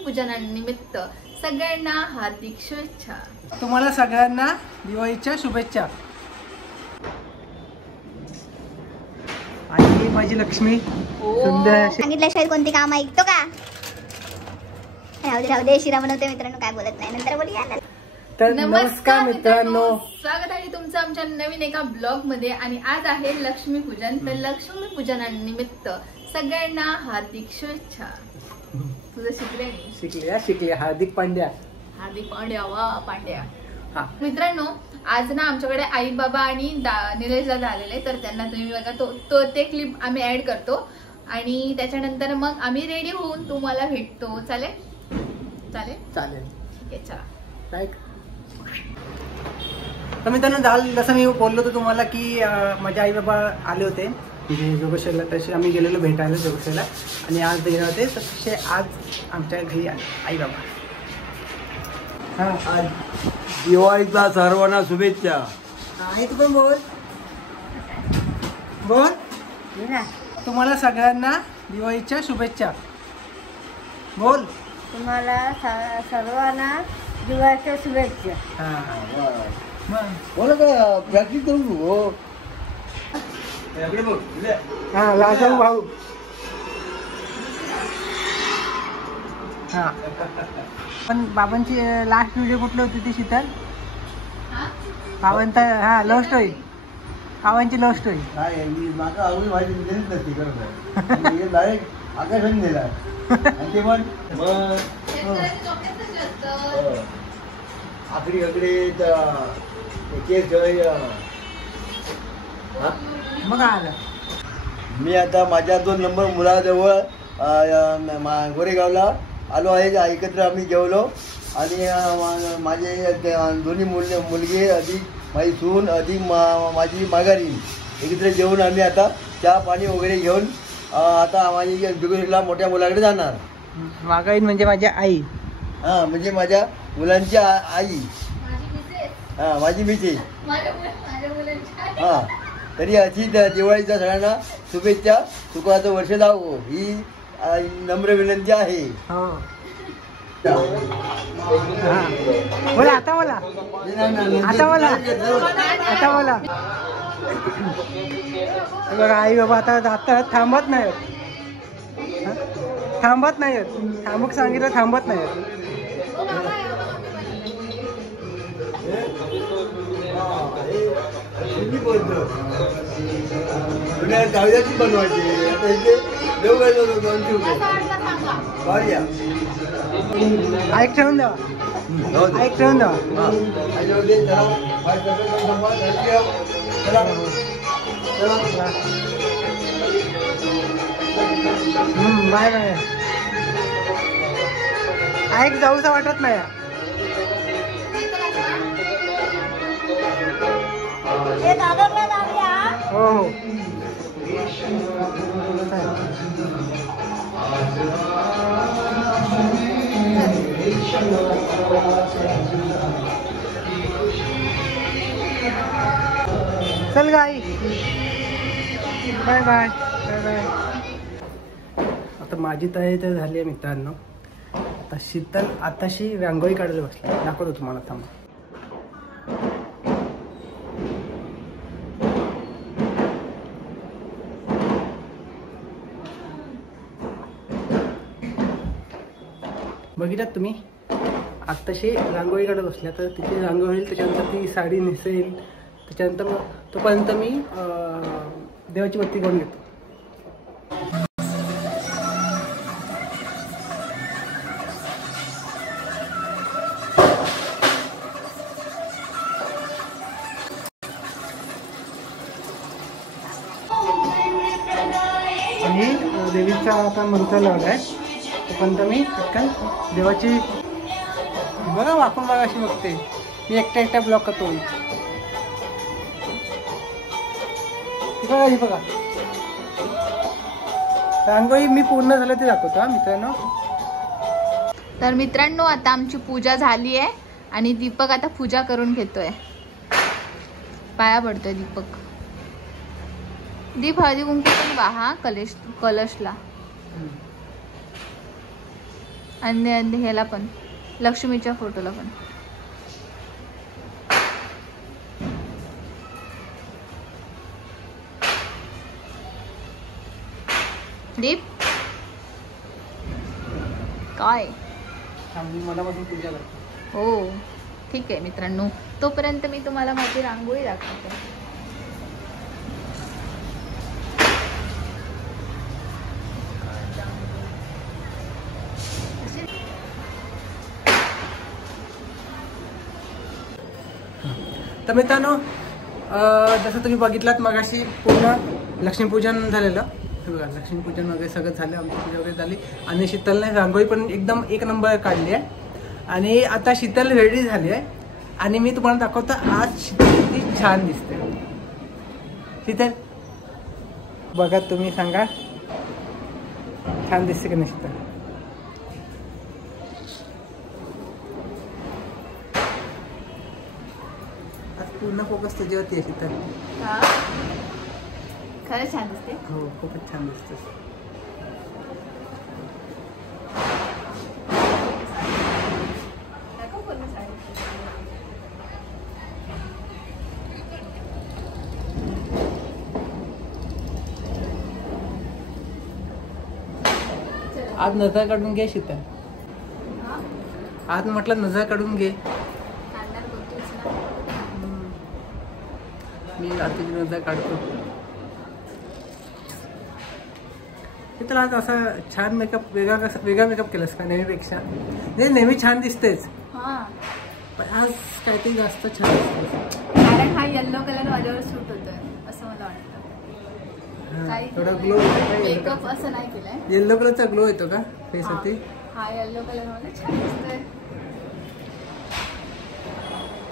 लक्ष्मीपूजनानिमित्त सगळ्यांना हार्दिक शुभेच्छा। तुम्हाला सगळ्यांना दिवाळीच्या शुभेच्छा। आणि माझी लक्ष्मी सुंदर सांगितल्याशिवाय कोणती काम ऐकतो का? राहू दे शिरा बनवते मित्रांनो, काय बोलत नाही, नंतर बोलूया। तर नमस्कार मित्रांनो, स्वागत आहे तुमचं आमच्या नवीन एका ब्लॉग मध्ये। आणि आज आहे लक्ष्मीपूजन, तर लक्ष्मीपूजनानिमित्त सगळ्यांना हार्दिक शुभेच्छा। तुझं शिकले हार्दिक पांड्या वा पांड्या। मित्रांनो, आज ना आमच्याकडे आई बाबा आणि निलेश दादा आलेले, तर त्यांना तुम्ही बघा तो ते क्लिप आम्ही ऍड करतो आणि त्याच्यानंतर मग आम्ही रेडी होऊन तुम्हाला भेटतो। चालेल चालेल चालेल ठीक आहे, चला लाईक। तर मित्रांनो, जसं मी बोललो होतो तुम्हाला की माझे आई बाबा आले होते म्हणजे जोगेश्वरला, तसे आम्ही गेलेलो भेटायला जोगेश्वरला आणि आज गेले होते, तसे आज आमच्या घरी आले आई बाबा। आज दिवाळीचा सर्वांना शुभेच्छा। आई तू पण बोल तुम्हाला सगळ्यांना दिवाळीच्या शुभेच्छा बोल। तुम्हाला सर्वांना दिवाळीच्या शुभेच्छा। बोला का प्रॅक्टिस करू हो। हा लाजू भाऊ। हा पण बाबांची लास्ट व्हिडिओ कुठली होती ती शीतल? बाबांचा हा लव्ह स्टोरी, बाबांची लव्ह स्टोरी। काय माका अजून माहिती दिलीच नसती खरं, डायरेक्ट आकाशाने दिला आणि ते पण आकडी केस मग आलं। मी आता माझ्या 2 नंबर मुलाजवळ गोरेगावला आलो आहे। एकत्र आम्ही जेवलो आणि माझे दोन्ही मुलगे अधिक माझी सून अधिक माझी माघारी एकत्र जेवून आम्ही आता चहा पाणी वगैरे घेऊन आता माझी जोगेश्वरला मोठ्या मुलाकडे जाणार। मागाईन म्हणजे माझी आई, हा म्हणजे माझ्या मुलांची आई, हा माझी मिसेस, हा। तरी अशी दिवाळीच्या सगळ्यांना शुभेच्छा, सुखाचं वर्ष जावो ही नम्र विनंती आहे। बोला आता, बोला आता, बोला आता, बोला। बघा आई बाबा आता थांबत नाही, थांबूक सांगितलं थांबत नाही। कागदाची बनवायची आता इथे देऊ गेलो 200 रुपये। ऐक ठेवून द्यावा, ऐक ठेवून द्यावा। Bye bye. ऐक जाऊसा वाटत नाही। हो हो चल गाई, बाय बाय बाय बाय। आता माझी तयारी तर झाली आहे मित्रांनो। आता शीतल आताशी रांगोळी काढायला बसली, दाखवतो तुम्हाला, थांबा। बघितलात तुम्ही, आत्ताशी रांगोळी काढत बसल्या, तर तिची रांगोळी होईल, त्याच्यानंतर ती साडी नेसेल, त्याच्यानंतर मग तोपर्यंत मी देवाची बत्ती करून घेतो। आणि देवीचा आता मंत्र लावलाय, तोपर्यंत मी पटकन देवाची बघा वाकून बघा अशी बघते मी, एकटा ब्लॉक करतो। बघा रांगोळी मी पूर्ण झालं ते दाखवतो मित्रांनो। तर मित्रांनो, आता आमची पूजा झाली आहे आणि दीपक आता पूजा करून घेतोय, पाया पडतोय दीपक। दीप हळदी कुंकू पण वाहा कलशला। आणि ह्याला पण लक्ष्मीच्या फोटोला पण. दीप काय मनापासून पूजा करतो. हो ठीक आहे मित्रांनो, तोपर्यंत मी तुम्हाला माझी रांगोळी दाखवते. तर मित्रांनो जसं तुम्ही बघितलात मगाशी पूर्ण लक्ष्मीपूजन झालेलं. हे बघा लक्ष्मीपूजन वगैरे सगळं झालं, आमची पूजा वगैरे झाली आणि शीतलने रांगोळी पण एकदम एक नंबर काढली आहे. आणि आता शीतल रेडी झाली आहे आणि मी तुम्हाला दाखवतो आज शीतल किती छान दिसते. शीतल बघा तुम्ही सांगा छान दिसते की नाही शीतल. आज पूर्ण फोकस तुझ्यावरती आहे शीतल. खरंच छान दिसते. हो खूपच छान दिसते. आज नजर काढून घे शीतल. आज म्हटलं नजर काढून घे. मी आज तुझी नजर काढतो. शीतल आज असा छान मेकअप वेगळा मेकअप केलास का नेहमीपेक्षा? नेहमी छान दिसतेच पण आज काहीतरी जास्त छान दिसते. कारण हा येल्लो कलर माझ्यावर सूट होतोय असं मला वाटतं. थोडा ग्लो मेकअप असं नाही केलंय. येल्लो कलरचा ग्लो येतो का फेस वरती? हा येल्लो कलर मला छान दिसतोय.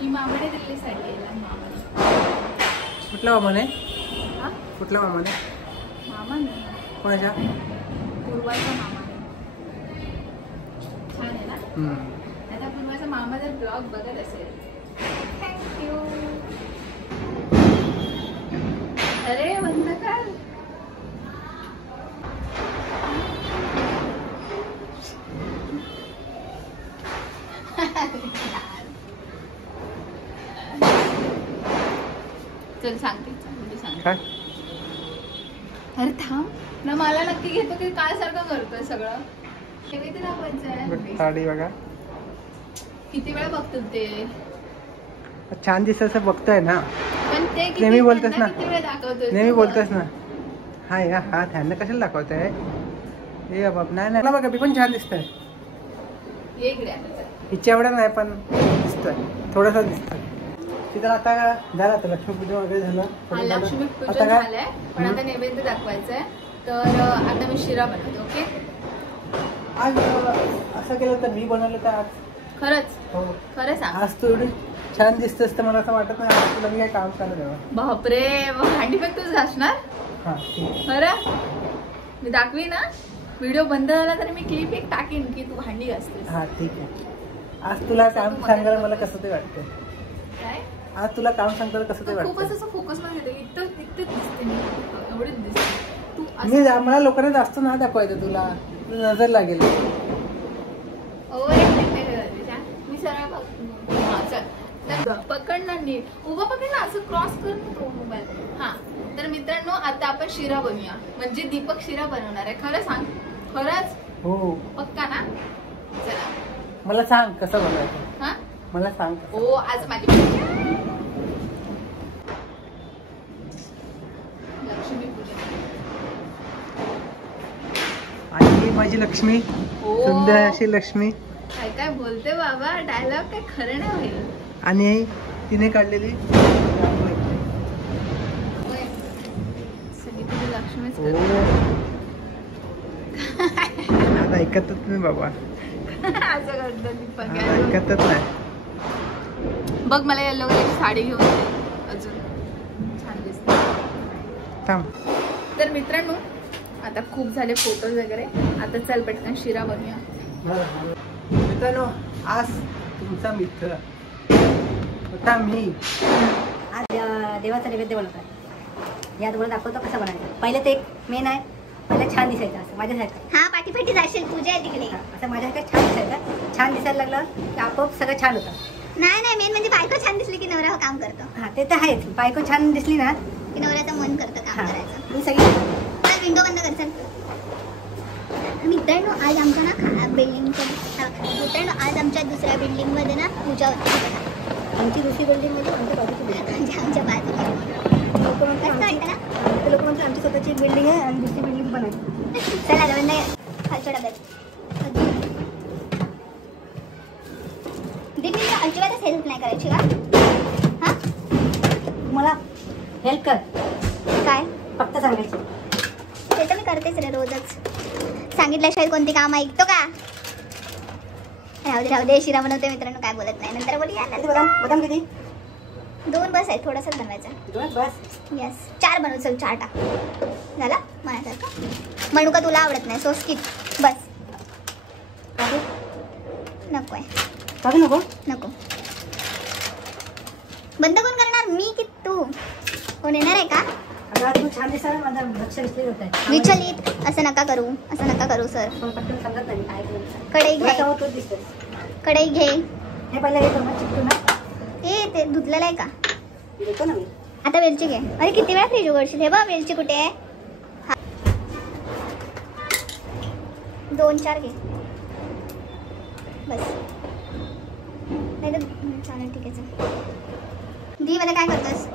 ही मामाने दिलेली साडी आहे. मामाने कुठला मामाने? हा कुठला मामाने? मामाने कोणाच्या? पूर्वाचा मामाने. छान आहे ना? आता पूर्वाचा मामा जर ब्लॉग बघत असेल थँक्यू. अरे बंद कर. चल सांगते काय? अरे थांब ना, मला नक्की घेतो की काय सारखं करतोय सगळं. किती दाखवायचंय? साडी बघा किती वेळा बघतो ते. छान दिसत असं बघतोय ना. पण ते नेहमी बोलतेस ना. किती वेळा दाखवतोय? नेहमी बोलतेस ना. हा या हा ध्यान कशाला दाखवतंय? हे बाप नाही नाही बघा मी पण छान दिसतंय. ये इकडे आता. हिच्या एवढं नाही पण दिसतोय थोडंसं दिसतंय. तिथं आता झालं आता लक्ष्मीपूजन वगैरे झालं. हा लक्ष्मी पूजन झालंय पण आता नैवेद्य दाखवायचंय. तर आता मी शिरा बनवते. ओके आज असं केलं तर मी बनवलं तर आज खरंच हो खरं सांग. आज तू एवढी छान दिसतेस तर मला असं वाटत नाही आज तुला मी काय काम करायला द्यावं. बापरे भांडी पण तूच घासणार? हां ठीक आहे. खरं मी दाखवी ना. व्हिडिओ बंद झाला तरी मी क्लिप एक टाकीन की तू भांडी घासतेस. हां ठीक आहे. आज तुला काम सांगायला मला कसं ते वाटतं. काय आज तुला काम सांगताना कसं ते खूपच वाटतं. असं फोकस मध्ये इतकं दिसते मी. एवढीच दिसते तू. मी मला लोकांना जास्त नाही दाखवायचं तुला नजर लागेल. मी सरळ पकडणार नीट. उभा पकड ना. असं क्रॉस कर ना तो मोबाईल. हा तर मित्रांनो आता आपण शिरा बनवूया. म्हणजे दीपक शिरा बनवणार आहे. खरं सांग? खरंच हो पक्का ना? चला मला सांग कसं बनवायचं. हा मला सांग. ओ आज माझी लक्ष्मी पूजन आणि माझी लक्ष्मी हो. सुंदर अशी लक्ष्मी. काय काय बोलते बाबा. डायलॉग काय खरं नाही होईल. आणि तिने काढलेली सगळी तुझी लक्ष्मीच हो. आता ऐकतच नाही बाबा. असं करतो दीपक. ऐकतच नाही. बघ मला येल्लो कलरची साडी घेऊन दे. अजून छान दिसते. थांब. तर मित्रांनो आता खूप झाले फोटोज वगैरे. आता चल पटकन शिरा बनवूया. मित्रांनो आज तुमचा मित्र होता मी. आज देवाचा नैवेद्य बनवतात. या तुम्हाला दाखवतो कसं बनायचं. पहिले ते एक मेन आहे. पहिलं छान दिसायचं असं माझ्यासारखं. हा पाठी पाठी जाशील, पूजा आहे तिकडे. असं माझ्याकडे छान दिसायचं, छान दिसायला लागलं की आपोआप सगळं छान होतं. नाही मेन म्हणजे बायको छान दिसली की नवरा काम करतो. हा ते तर आहेच, बायको छान दिसली ना की नवऱ्याचं मन करतं काम हा करायचं. मी सगळी चल विंडो बंद कर चल. मित्रांनो आज आमच्या ना मित्रांनो आज आमच्या दुसऱ्या बिल्डिंग मध्ये ना पूजा होती. आमची दुसरी बिल्डिंग मध्ये आमच्या बाजूची बिल्डिंग, आमच्या बाजूला लोक म्हणतात वाटतं ना. ते लोक म्हणतात आमची स्वतःची एक बिल्डिंग आहे आणि दुसरी बिल्डिंग पण आहे. चला रवंदा खालच्या डब्यात. दीदी मी अजिबातच हेल्प नाही करायची का? हा मला हेल्प कर, काय फक्त सांगायचं. ते तर मी करतेच रे रोजच. सांगितल्याशिवाय कोणती काम ऐकतो का? राहू दे शिरा बनवते मित्रांनो, काय बोलत नाही. नंतर बोली किती बदाम बदाम किती? 2 बस आहे, थोडासाच बनवायचा. दोन बस. यस 4 बनव चल, 4 टाक. झाला माझ्यासारखं. म्हणू का तुला आवडत नाही सो स्किप. बस काजू नको आहे. काजू नको. नको. बंद कोण करणार, मी की तू? कोण येणार आहे का? अगं तू छान दिसायला माझं लक्ष विचलित होत आहे. विचलित असं नका करू सर. पण पटकन समजत नाही काय करू. कढई घे, तूच दिसतोय. कढई घे. हे पहिलं हे करून चिकटू ना. ते धुतलेलं आहे का? देतो ना मी. आता वेलची घे. अरे किती वेळा फ्रीज उघडशील? हे बघ वेलची कुठे आहे. 2-4 घे बस. नाही तर चालेल ठीक आहे चल. दी मला काय करतोस?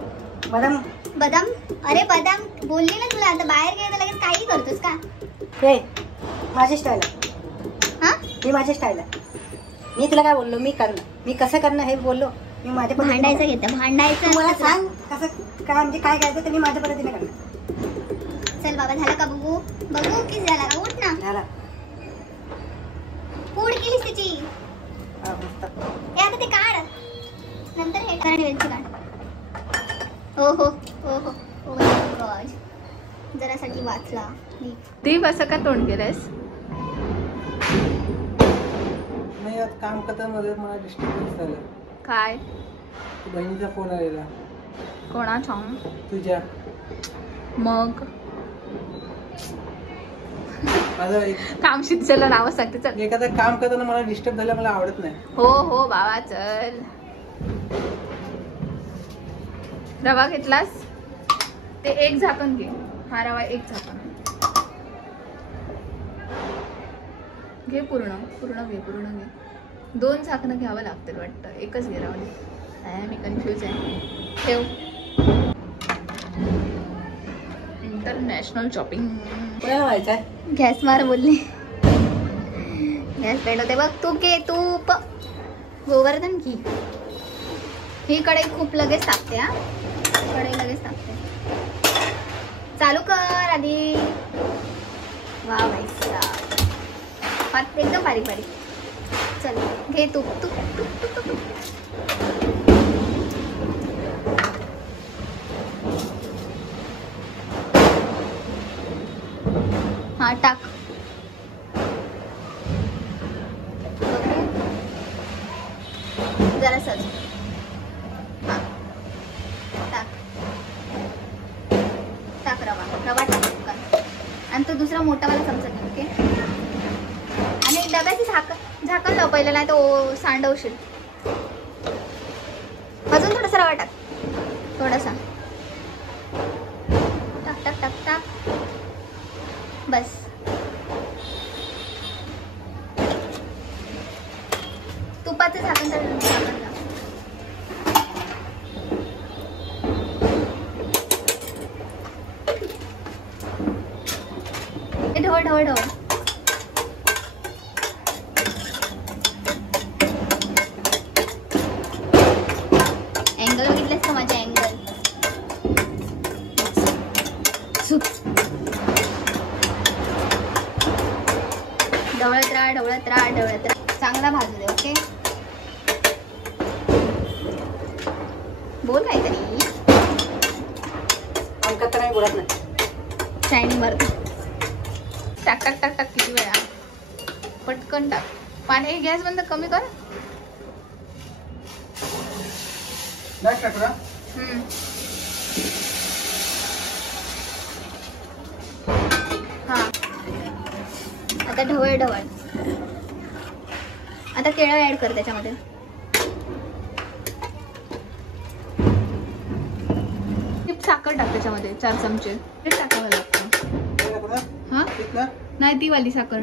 बदाम. बदाम? अरे बदाम बोलली ना तुला, आता बाहेर गेलं तर लगेच काही करतोस का? हे माझी स्टाईल आहे. हा ही माझी स्टाईल आहे. मी तुला काय बोललो, मी करणं, मी कसं करणं हे बोललो मी माझ्या पद्धतीने. भांडायचं घेतं, भांडायचं. तू मला सांग कसं काय म्हणजे काय करायचं ते मी माझ्या पद्धतीने करणार. चल बाबा झालं का? बघू की झाला का? उठ ना. झाला. पूड केलीस त्याची. हा, मस्त. हे आता ते काढ, नंतर हे काढ वेलची काढ. ओहो ओहो ओ गॉड, जरासाठी वाचला मी. ती कसं का तोंड केलंयस? नाही आज काम करता मध्ये मला डिस्टर्बन्स झालं. काय? बहिणीचा फोन आलेला. कोणाच्या? तुझ्या. मग माझं एक काम शिक्षला नाव सांगते चल. एखादं काम करताना मला डिस्टर्ब झालं मला आवडत नाही. हो बाबा चल. रवा घेतलास ते एक झाकण घे. हा रवा एक झाकण घे. पूर्ण घे. 2 झाकणं घ्यावं लागतील वाटतं. एकच घे राव. मी कन्फ्यूज आहे. ठेव. International shopping. कोणाला व्हायचं आहे? गॅस मार बोलली. गॅस पेटवते बघ. तूप गोवर्धन घी. ही कढई खूप लगेच तापते. हा कढई लगेच तापते. चालू कर आधी. वा भाई हात एकदम बारीक. चल घे तूप. हा टाक. जरा सज. हा टाक रवा टाक. आणि तो दुसरा मोठावाला चमचा घे. ओके. आणि डब्याचे झाकण लाव पहिलं, नाही तो सांडवशील. अजून थोडासा रवा टाक. थोडासा टाक. बस. तुपाचं झाकण लाव. ढवळ. अँगल बघितलेस का माझ्या? अँगल ढवळत राहा. चांगला भाजू दे. ओके. बोल काहीतरी. अंकात तर नाही बोलत नाही. शायनिंग मारतो. टाक. किती वेळा? पटकन टाक. पाणी. गॅस बंद कमी कर. नाही टाकला. हा आता ढवळ ढवळ. आता केळं ऍड कर त्याच्यामध्ये. साखर टाक त्याच्यामध्ये 4 चमचे. तेच टाकावं लागतं. हा नाही ती वाली साखर.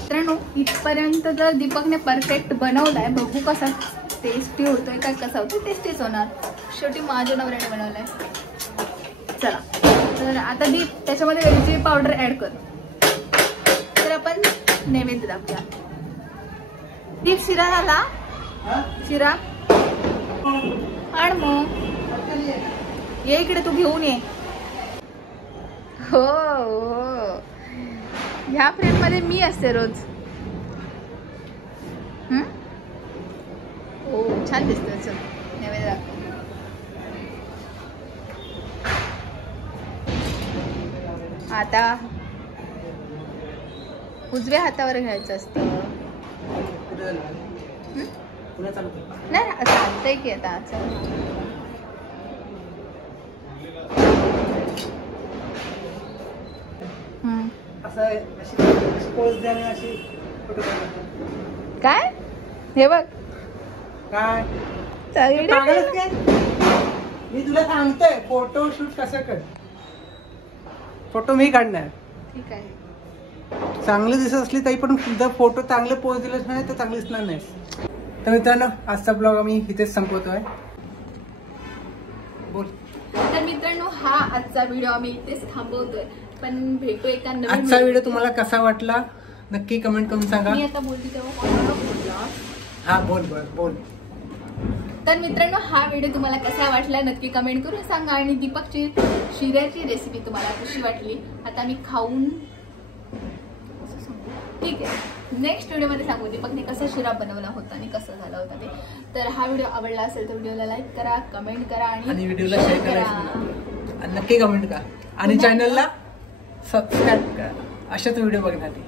मित्रांनो इथपर्यंत जर दीपकने परफेक्ट बनवलाय, बघू कसा टेस्टी होतोय काय, कसा होतोय. टेस्टीच होणार, शेवटी माझ्या नवऱ्याने बनवलाय. चला तर आता दीप त्याच्यामध्ये वेलची पावडर ऍड कर. तर आपण नैवेद्य दाखवूया. दीप शिरा झाला. शिरा आण मग ये इकडे, तू घेऊन ये. हो ह्या फ्रेम मध्ये मी असते रोज. हो छान दिसतोय. चल नैवेद्य दाखव. आता उजव्या हातावर घ्यायचं असतं. नाही चालतंय की आता. काय हे बघ काय मी तुला सांगतोय फोटो शूट कसं कर. फोटो मी काढणार. ठीक आहे. चांगली दिसत असली तरी पण जर फोटो चांगले पोज दिलेच नाही तर चांगली दिसणार नाही. तर मित्रांनो आजचा ब्लॉग आम्ही इथेच संपवतोय. बोल. तर मित्रांनो हा आजचा व्हिडिओ आम्ही इथेच थांबवतोय. पण भेटू एका नवीन. आजचा व्हिडिओ तुम्हाला कसा वाटला नक्की कमेंट करून सांगा. मी आता बोलते तेव्हा कोणाला बोलला. हा बोल बोल बोल. तर मित्रांनो हा व्हिडिओ तुम्हाला कसा वाटला नक्की कमेंट करून सांगा. आणि दीपकची शिऱ्याची रेसिपी तुम्हाला कशी वाटली आता मी खाऊन ठीक आहे नेक्स्ट व्हिडिओमध्ये सांगू दीपकने कसा शिरा बनवला होता आणि कसं झाला होता ते. तर हा व्हिडिओ आवडला असेल तर व्हिडिओला लाईक करा, कमेंट करा आणि व्हिडिओला शेअर करा. नक्की कमेंट करा आणि चॅनलला सबस्क्राईब करा अशाच व्हिडिओ बघण्यासाठी.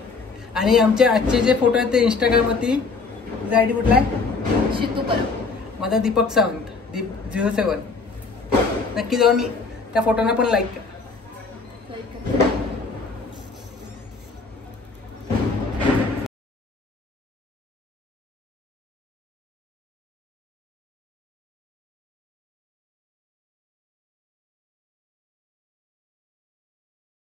आणि आमचे आजचे जे फोटो आहेत ते इंस्टाग्रामवरती तुझा आयडी कुठला आहे? शितू परब. माझा दीपक सावंत दीप 07. नक्की जाऊन त्या फोटोना पण लाईक करा.